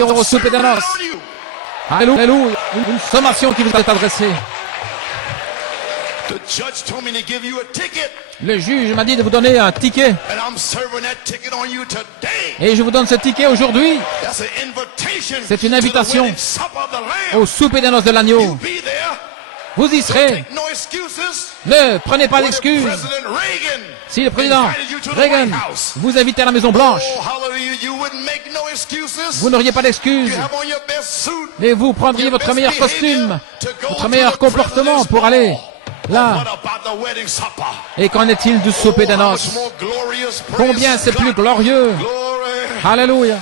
au souper des noces. Alléluia. Une sommation qui vous est adressée. Le juge m'a dit de vous donner un ticket. Et je vous donne ce ticket aujourd'hui. C'est une invitation au souper des noces de l'agneau. Vous y serez. Ne prenez pas d'excuses. Si le président Reagan vous invite à la Maison Blanche, vous n'auriez pas d'excuses. Mais vous prendriez votre meilleur costume, votre meilleur comportement pour aller là. Et qu'en est-il du souper des noces? Combien c'est plus glorieux. Alléluia.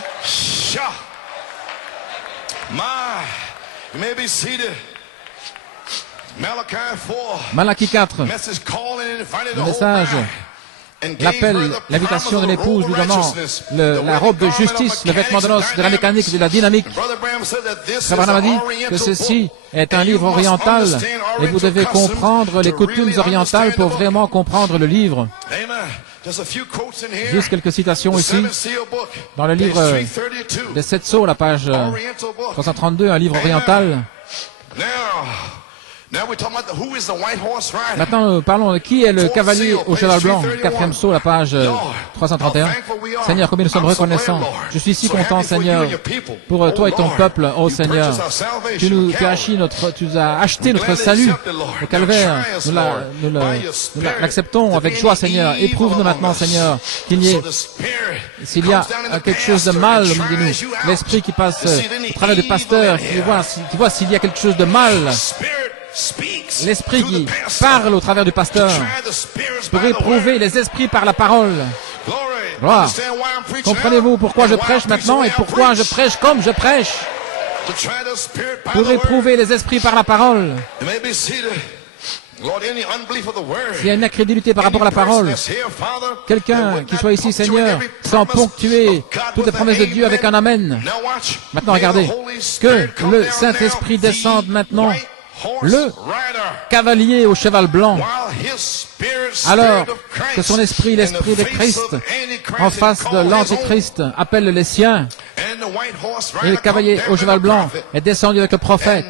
Malachie 4, le message, l'appel, l'invitation de l'épouse lui donnant la robe de justice, le vêtement de noces, de la mécanique, de la dynamique. Frère Branham a dit que ceci est un livre oriental et vous devez comprendre les coutumes orientales pour vraiment comprendre le livre. Juste quelques citations ici. Dans le livre des 7 sceaux, la page 332, un livre oriental. Maintenant, parlons de qui est le cavalier au cheval blanc. 4e sceau, la page 331. Seigneur, combien nous sommes reconnaissants. Je suis si content, Seigneur, pour toi et ton peuple, ô Seigneur. Tu as acheté notre salut au calvaire. Nous l'acceptons avec joie, Seigneur. Éprouve-nous maintenant, Seigneur, s'il y a quelque chose de mal au milieu de nous. L'esprit qui passe au travers du pasteur, qui voit s'il y a quelque chose de mal. L'esprit qui parle au travers du pasteur pour éprouver les esprits par la parole. Gloire. Comprenez-vous pourquoi je prêche maintenant et pourquoi je prêche comme je prêche? Pour éprouver les esprits par la parole. S'il y a une incrédulité par rapport à la parole, quelqu'un qui soit ici, Seigneur, sans ponctuer toutes les promesses de Dieu avec un Amen. Maintenant, regardez, que le Saint-Esprit descende maintenant, le cavalier au cheval blanc, alors que son esprit, l'esprit de Christ, en face de l'Antéchrist, appelle les siens, et le cavalier au cheval blanc est descendu avec le prophète.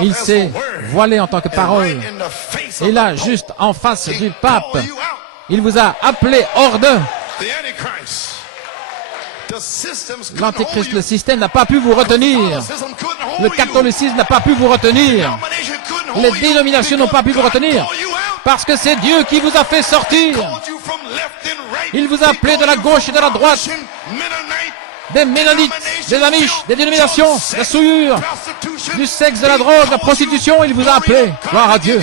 Il s'est voilé en tant que parole. Et là, juste en face du pape, il vous a appelé hors d'eux. L'Antéchrist, le système, n'a pas pu vous retenir. Le catholicisme n'a pas pu vous retenir. Les dénominations n'ont pas pu vous retenir. Parce que c'est Dieu qui vous a fait sortir. Il vous a appelé de la gauche et de la droite. Des Ménonites, des Amish, des dénominations, de la souillure, du sexe, de la drogue, de la prostitution. Il vous a appelé. Gloire à Dieu.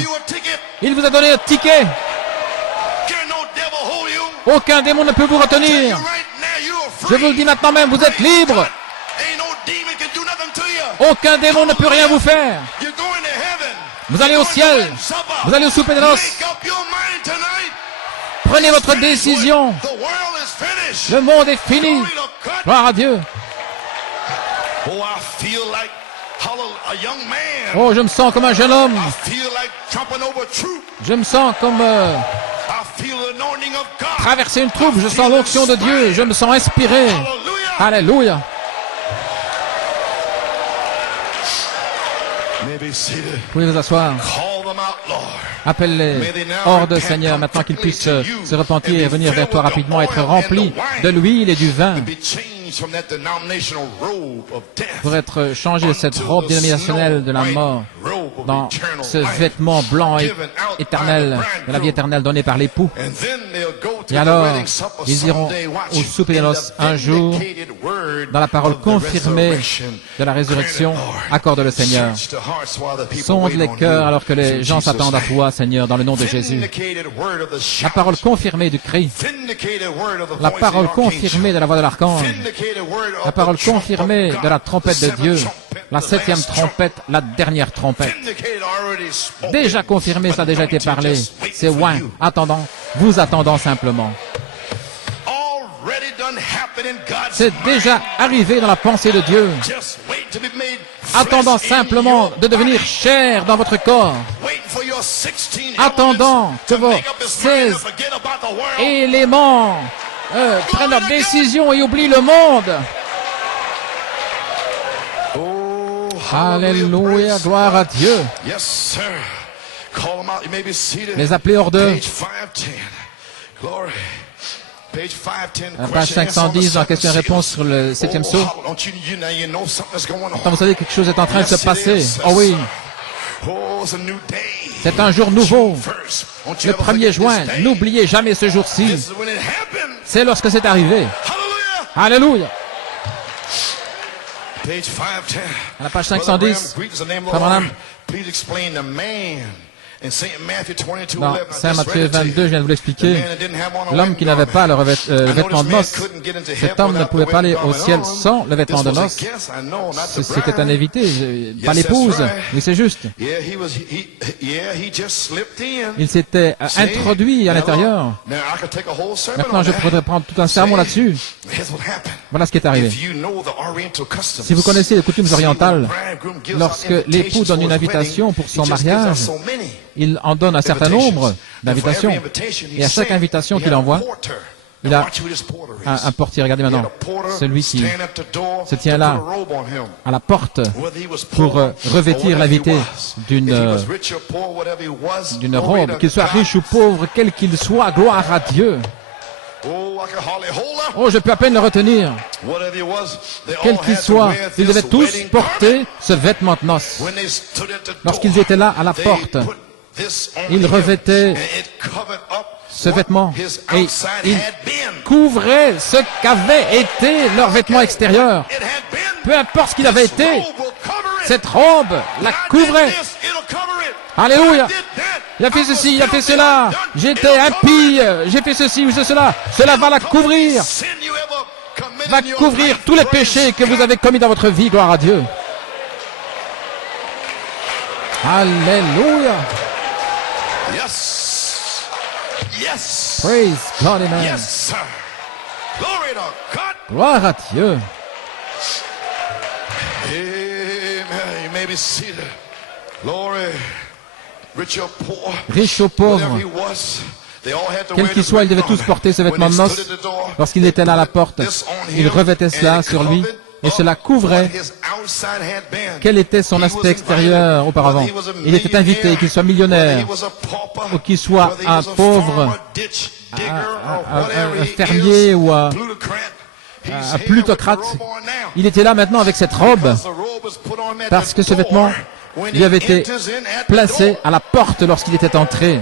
Il vous a donné un ticket. Aucun démon ne peut vous retenir. Je vous le dis maintenant même, vous êtes libre. Aucun démon ne peut rien vous faire. Vous allez au ciel. Vous allez au souper des noces. Prenez votre décision. Le monde est fini. Gloire à Dieu. Oh, je me sens comme un jeune homme. Je me sens comme traverser une troupe. Je sens l'onction de Dieu. Je me sens inspiré. Alléluia. Vous pouvez vous asseoir. Appelle-les hors de Seigneur, maintenant qu'ils puissent se repentir et venir vers toi rapidement, être remplis de l'huile et du vin pour être changés de cette robe dénominationnelle de la mort dans ce vêtement blanc et éternel de la vie éternelle donnée par l'époux. Et alors, ils iront au souper des noces un jour dans la parole confirmée de la résurrection. Accorde le Seigneur. Sonde les cœurs alors que les gens s'attendent à toi, Seigneur, dans le nom de Jésus. La parole confirmée du cri. La parole confirmée de la voix de l'archange. La parole confirmée de la trompette de Dieu. La 7e trompette, la dernière trompette. Déjà confirmé, ça a déjà été parlé. C'est ouin. Attendant, vous attendant simplement. C'est déjà arrivé dans la pensée de Dieu. Attendant simplement de devenir chair dans votre corps. Attendant que vos 16 éléments prennent leur décision et oublient le monde. Alléluia, gloire à Dieu. Les appeler hors d'eux. La page 510 dans la question-réponse sur le 7e psaume. Quand vous savez que quelque chose est en train de se passer. Oh oui. C'est un jour nouveau. Le 1er juin. N'oubliez jamais ce jour-ci. C'est lorsque c'est arrivé. Alléluia. À la page 510, dans Saint Matthieu 22, je viens de vous l'expliquer, l'homme qui n'avait pas le vêtement de noces, cet homme ne pouvait pas aller au ciel sans le vêtement de noces. C'était un invité, pas l'épouse, oui c'est juste. Il s'était introduit à l'intérieur. Maintenant je pourrais prendre tout un sermon là-dessus. Voilà ce qui est arrivé. Si vous connaissez les coutumes orientales, lorsque l'époux donne une invitation pour son mariage, il en donne un certain nombre d'invitations. Et à chaque invitation qu'il envoie, il a un portier. Regardez maintenant, celui qui se tient là, à la porte, pour revêtir l'invité d'une robe, qu'il soit riche ou pauvre, quel qu'il soit, gloire à Dieu. Oh, je peux à peine le retenir. Quel qu'il soit, ils devaient tous porter ce vêtement de noces. Lorsqu'ils étaient là à la porte, ils revêtaient ce vêtement et ils couvraient ce qu'avait été leur vêtement extérieur. Peu importe ce qu'il avait été, cette robe la couvrait. Alléluia. Il a fait ceci, il a fait cela. J'étais impie, j'ai fait ceci ou cela. Cela va la couvrir. Va couvrir tous les péchés que vous avez commis dans votre vie. Gloire à Dieu. Alléluia. Yes. Yes. Praise God, amen. Yes, sir. Glory to God. Gloire à Dieu. Amen. You may be seated. Glory. Rich or poor. Riche ou pauvre. Whatever he was. Quel qu'il soit, ils devaient tous porter ce vêtement de noces. Lorsqu'il était là à la porte, il revêtait cela sur lui et cela couvrait quel était son aspect extérieur auparavant. Il était invité, qu'il soit millionnaire ou qu'il soit un pauvre, un fermier ou un plutocrate. Il était là maintenant avec cette robe parce que ce vêtement lui avait été placé à la porte lorsqu'il était entré.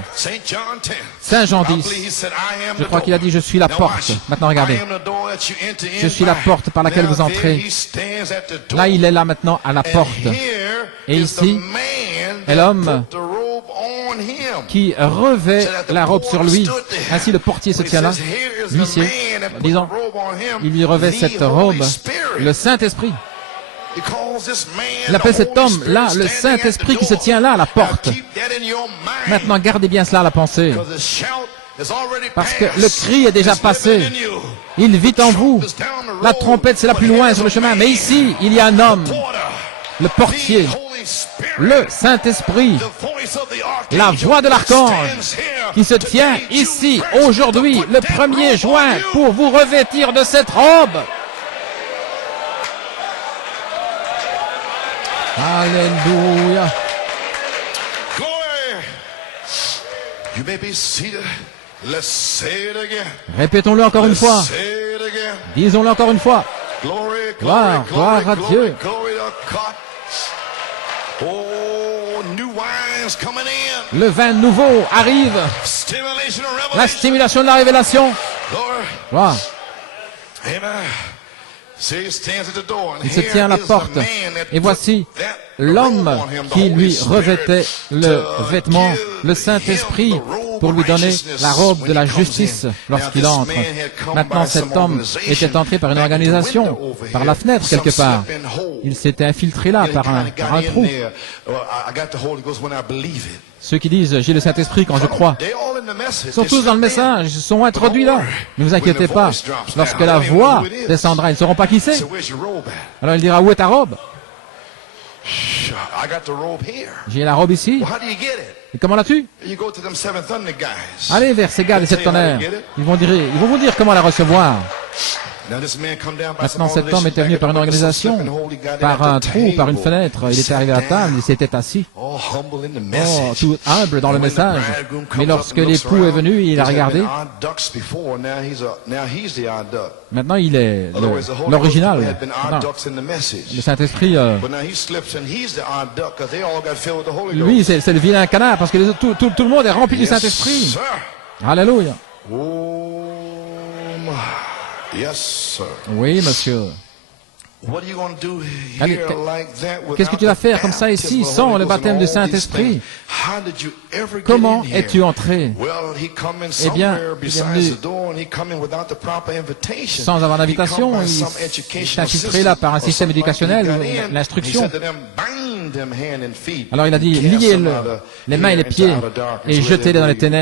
Saint Jean 10, je crois qu'il a dit, je suis la porte. Maintenant regardez, je suis la porte par laquelle vous entrez. Là, il est là maintenant à la porte. Et ici est l'homme qui revêt la robe sur lui. Ainsi le portier se tient là, l'huissier, disant, il lui revêt cette robe, le Saint-Esprit. Il appelle cet homme-là le Saint-Esprit qui se tient là à la porte. Maintenant, gardez bien cela à la pensée. Parce que le cri est déjà passé. Il vit en vous. La trompette, c'est la plus loin sur le chemin. Mais ici, il y a un homme, le portier, le Saint-Esprit, la voix de l'archange qui se tient ici, aujourd'hui, le 1er juin, pour vous revêtir de cette robe. Alléluia. Répétons-le encore une fois. Disons-le encore une fois. Gloire, gloire à Dieu. Le vin nouveau arrive. La stimulation de la révélation. Gloire. Il se tient à la porte, et voici l'homme qui lui revêtait le vêtement, le Saint-Esprit, pour lui donner la robe de la justice lorsqu'il entre. Maintenant, cet homme était entré par une organisation, par la fenêtre quelque part. Il s'était infiltré là par un trou. Ceux qui disent « j'ai le Saint-Esprit quand je crois », sont tous dans le message, ils sont introduits là. Ne vous inquiétez pas, lorsque la voix descendra, ils ne sauront pas qui c'est. Alors il dira « où est ta robe ?» J'ai la robe ici. Et comment l'as-tu? Allez vers ces gars des sept tonnerres. Ils vont vous dire comment la recevoir. Maintenant, cet homme était venu par une organisation, par un trou, par une fenêtre. Il était arrivé à la table, il s'était assis. Oh, tout humble dans le message. Mais lorsque l'époux est venu, il a regardé. Maintenant, il est l'original. Le Saint-Esprit, lui, c'est le vilain canard, parce que tout le monde est rempli du Saint-Esprit. Alléluia. Oui, monsieur. Qu'est-ce que tu vas faire comme ça ici, sans le baptême du Saint-Esprit? Comment es-tu entré? Eh bien, il est venu sans avoir d'invitation. Il s'est infiltré là par un système éducationnel, l'instruction. Alors il a dit, liez les mains et les pieds et jetez-les dans les ténèbres.